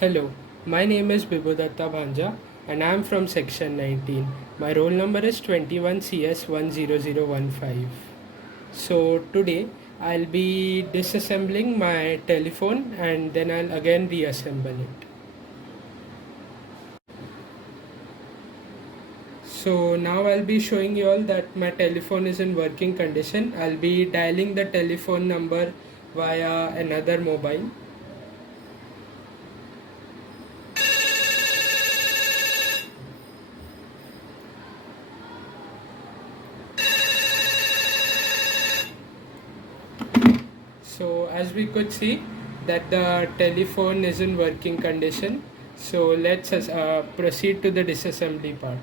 Hello, my name is Bibhudatta Bhanja and I am from section 19. My roll number is 21CS10015. So today I'll be disassembling my telephone and then I'll again reassemble it. So now I'll be showing you all that my telephone is in working condition. I'll be dialing the telephone number via another mobile. So as we could see that the telephone is in working condition. So let's proceed to the disassembly part.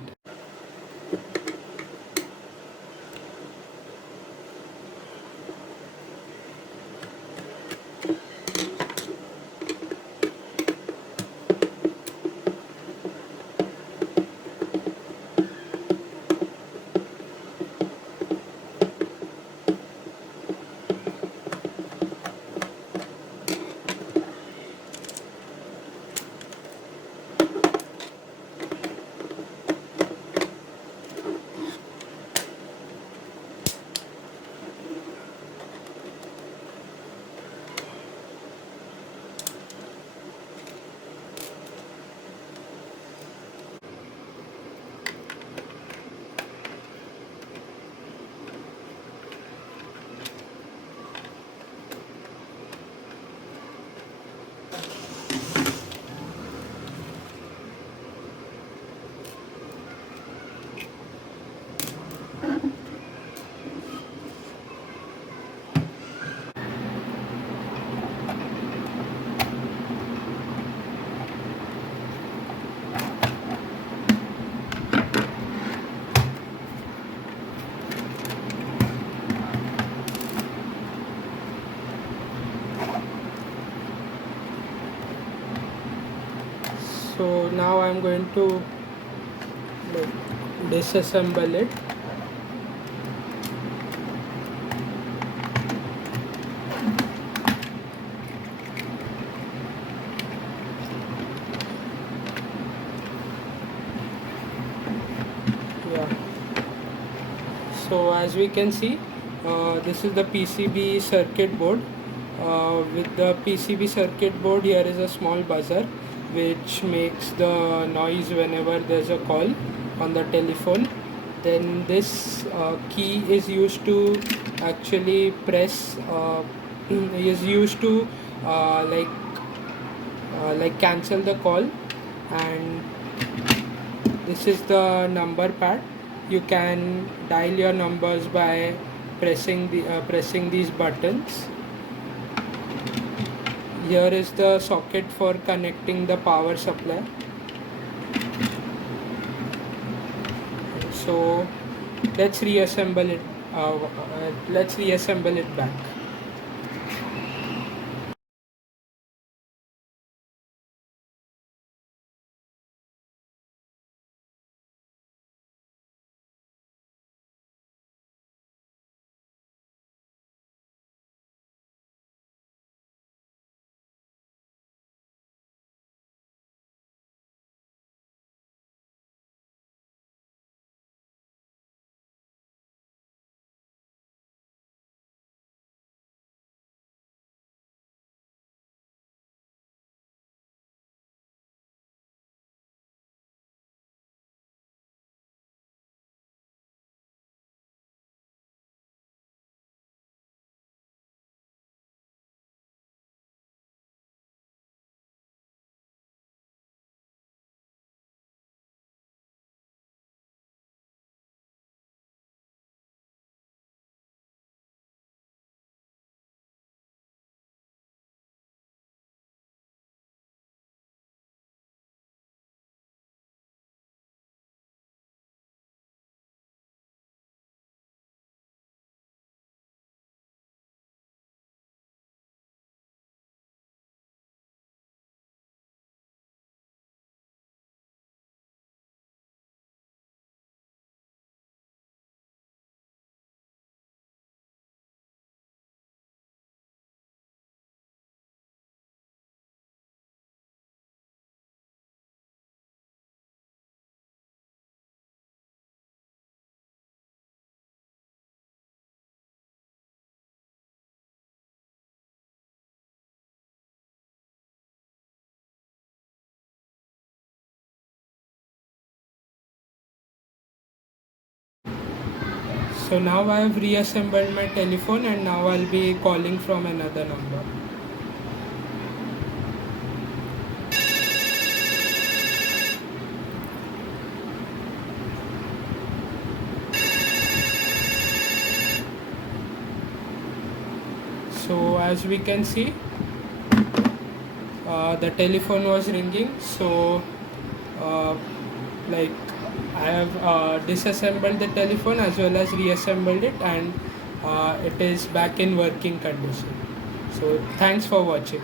So now I'm going to disassemble it. Yeah. So as we can see, this is the PCB circuit board. With the PCB circuit board, here is a small buzzer which makes the noise whenever there's a call on the telephone. Then this key is used to actually press is used to uh, like cancel the call, and this is the number pad. You can dial your numbers by pressing these buttons. Here is the socket for connecting the power supply. So let's reassemble it. Let's reassemble it back. So now I have reassembled my telephone, and now I'll be calling from another number. So as we can see, the telephone was ringing. So like I have disassembled the telephone as well as reassembled it, and it is back in working condition. So thanks for watching.